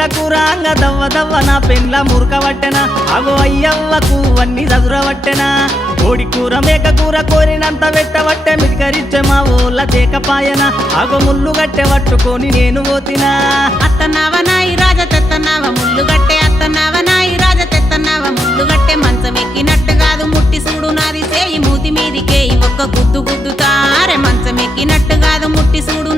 గుట్ల కూర అంగ దవ్వ దవ్వ నా పెండ్ల మురకబట్టెనా అగో అయ్యవ్వకు అన్ని చదురబట్టెనా కోడి కూర మేక కూర కోరినంత వెట్టబట్టే మిదికరిచ్చే మా ఊళ్ళ తేకపాయన అగో ముళ్ళు గట్టె పట్టుకొని నేను పోతినా అత్తన్నావ నాయి రాజ తెత్తన్నావ ముళ్ళు గట్టె అత్తన్నావ నాయి రాజ తెత్తన్నావ ముళ్ళు గట్టె మంచం ఎక్కినట్టు కాదు ముట్టి చూడు నాది సేయి మూతి మీదికే ఒక్క గుద్దు గుద్దుతారే మంచం ఎక్కినట్టు కాదు ముట్టి చూడు